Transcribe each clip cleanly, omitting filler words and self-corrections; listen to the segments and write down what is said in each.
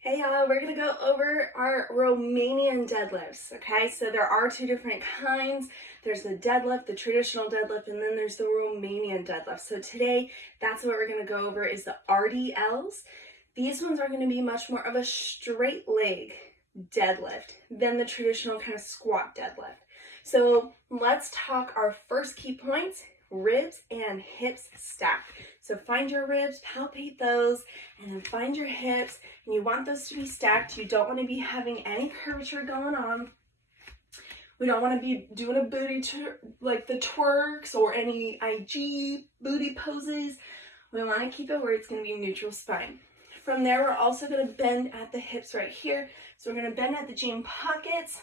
Hey y'all, we're gonna go over our Romanian deadlifts, okay? So there are two different kinds. There's the deadlift, the traditional deadlift, and then there's the Romanian deadlift. So today, that's what we're gonna go over is the RDLs. These ones are gonna be much more of a straight leg deadlift than the traditional kind of squat deadlift. So let's talk our first key points: ribs and hips stacked. So find your ribs, palpate those, and then find your hips, and you want those to be stacked. You don't want to be having any curvature going on. We don't want to be doing a booty like the twerks or any IG booty poses. We want to keep it where it's going to be neutral spine. From there, we're also going to bend at the hips right here. So we're going to bend at the jean pockets,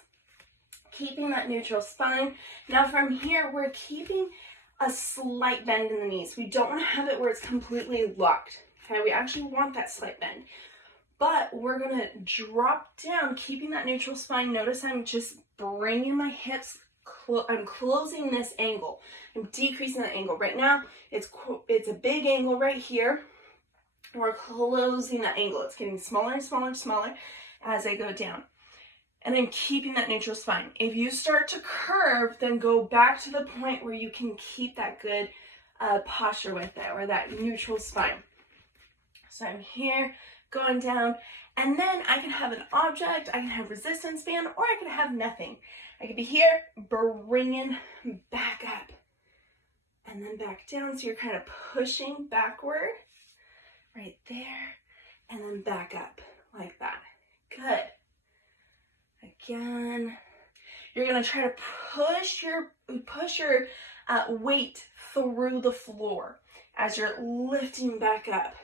keeping that neutral spine. Now from here, we're keeping a slight bend in the knees. We don't want to have it where it's completely locked. Okay, we actually want that slight bend. But we're going to drop down, keeping that neutral spine. Notice I'm just bringing my hips, I'm closing this angle. I'm decreasing that angle. Right now, it's a big angle right here. We're closing that angle. It's getting smaller and smaller and smaller as I go down. And then keeping that neutral spine. If you start to curve, then go back to the point where you can keep that good posture with it, or that neutral spine. So I'm here, going down, and then I can have an object, I can have resistance band, or I can have nothing. I could be here, bringing back up, and then back down. So you're kind of pushing backward, right there, and then back up, like that. Good. Again, you're going to try to push your weight through the floor as you're lifting back up.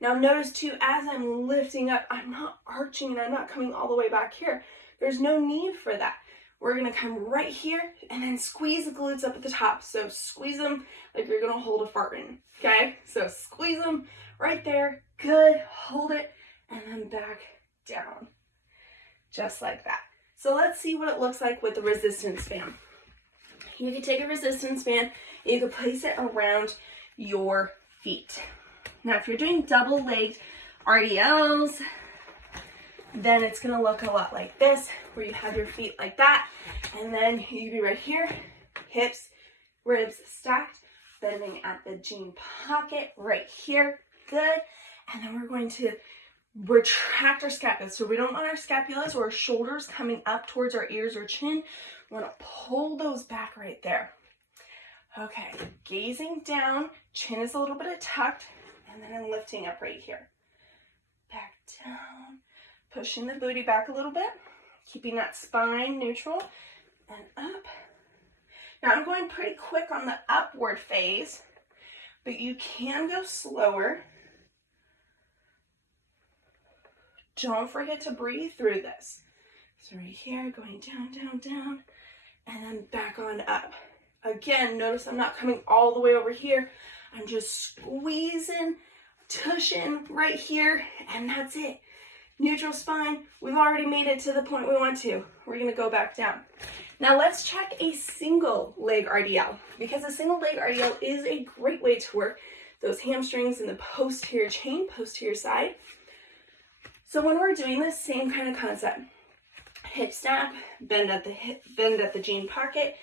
Now notice too, as I'm lifting up, I'm not arching and I'm not coming all the way back here. There's no need for that. We're going to come right here and then squeeze the glutes up at the top. So squeeze them like you're going to hold a fart in. Okay, so squeeze them right there. Good. Hold it and then back down. Just like that. So let's see what it looks like with the resistance band. You can take a resistance band, you can place it around your feet. Now, if you're doing double-legged RDLs, then it's going to look a lot like this, where you have your feet like that, and then you be right here, hips, ribs stacked, bending at the jean pocket right here. Good. And then we're going to retract our scapulas. So we don't want our scapulas or our shoulders coming up towards our ears or chin. We want to pull those back right there. Okay, gazing down, chin is a little bit tucked, and then I'm lifting up right here. Back down, pushing the booty back a little bit, keeping that spine neutral, and up. Now I'm going pretty quick on the upward phase, but you can go slower. Don't forget to breathe through this. So right here, going down, down, down, and then back on up. Again, notice I'm not coming all the way over here. I'm just squeezing, tushing right here, and that's it. Neutral spine. We've already made it to the point we want to. We're going to go back down. Now let's check a single leg RDL, because a single leg RDL is a great way to work those hamstrings and the posterior chain, posterior side. So when we're doing this same kind of concept, hip stack, bend at the hip, bend at the jean pocket.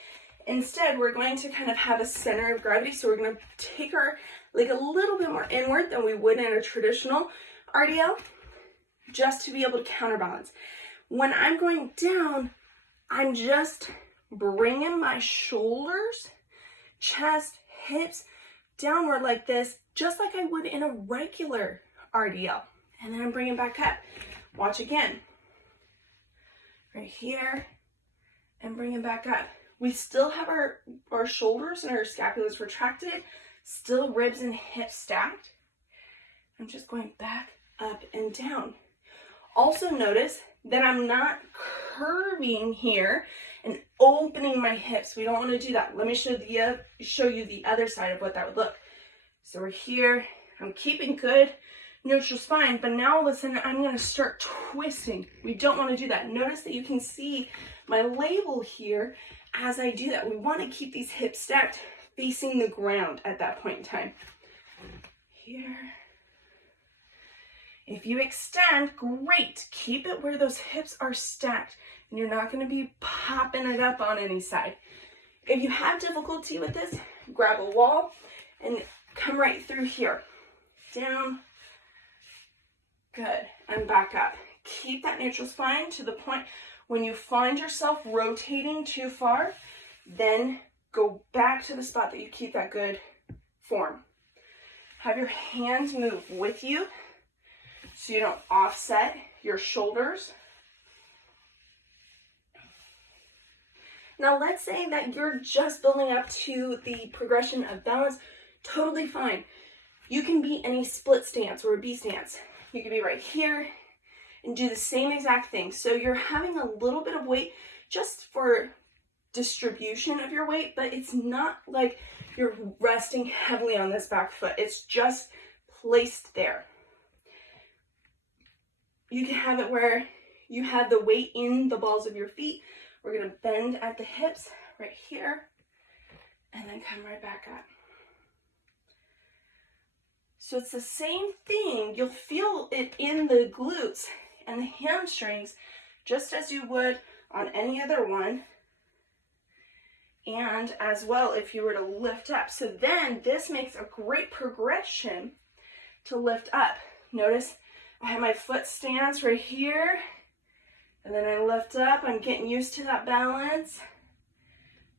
Instead, we're going to kind of have a center of gravity. So we're going to take our leg a little bit more inward than we would in a traditional RDL, just to be able to counterbalance. When I'm going down, I'm just bringing my shoulders, chest, hips downward like this, just like I would in a regular RDL. And then I'm bringing back up. Watch again. Right here. And bring it back up. We still have our shoulders and our scapulas retracted. Still ribs and hips stacked. I'm just going back, up, and down. Also notice that I'm not curving here and opening my hips. We don't want to do that. Let me show you the other side of what that would look. So we're here. I'm keeping good neutral spine, but now all of a sudden I'm going to start twisting. We don't want to do that. Notice that you can see my label here as I do that. We want to keep these hips stacked, facing the ground at that point in time. Here. If you extend, great. Keep it where those hips are stacked and you're not going to be popping it up on any side. If you have difficulty with this, grab a wall and come right through here. Down. Good. And back up. Keep that neutral spine to the point when you find yourself rotating too far, then go back to the spot that you keep that good form. Have your hands move with you so you don't offset your shoulders. Now let's say that you're just building up to the progression of balance. Totally fine. You can be in a split stance or a B stance. You can be right here and do the same exact thing. So you're having a little bit of weight just for distribution of your weight, but it's not like you're resting heavily on this back foot. It's just placed there. You can have it where you have the weight in the balls of your feet. We're going to bend at the hips right here and then come right back up. So it's the same thing. You'll feel it in the glutes and the hamstrings just as you would on any other one. And as well if you were to lift up. So then this makes a great progression to lift up. Notice I have my foot stance right here. And then I lift up. I'm getting used to that balance.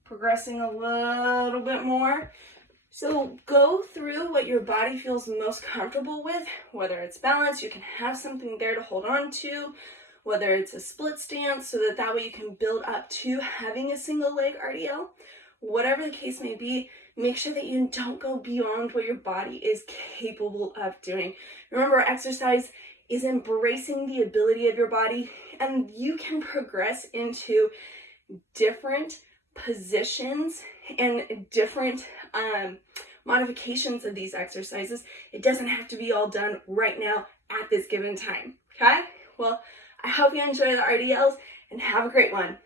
Progressing a little bit more. So go through what your body feels most comfortable with, whether it's balance, you can have something there to hold on to, whether it's a split stance, so that way you can build up to having a single leg RDL. Whatever the case may be, make sure that you don't go beyond what your body is capable of doing. Remember, exercise is embracing the ability of your body, and you can progress into different positions and different modifications of these exercises. It doesn't have to be all done right now at this given time, okay? Well, I hope you enjoy the RDLs and have a great one.